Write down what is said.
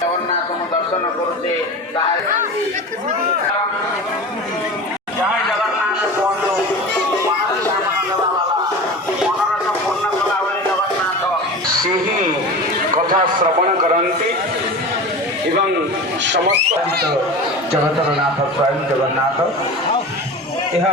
ଜଗନ୍ନାଥଙ୍କୁ ଦର୍ଶନ କରୁଛେ ଜୟ ଜଗନ୍ନାଥ କୁହନ୍ତୁ। ମନରଥ ପୂର୍ଣ୍ଣ କଲା ଭଳି ଜଗନ୍ନାଥ ସେହି କଥା ଶ୍ରବଣ କରନ୍ତି ଏବଂ ସମସ୍ତ ଜଗତର ନାଥ ସ୍ୱୟଂ ଜଗନ୍ନାଥ ଏହା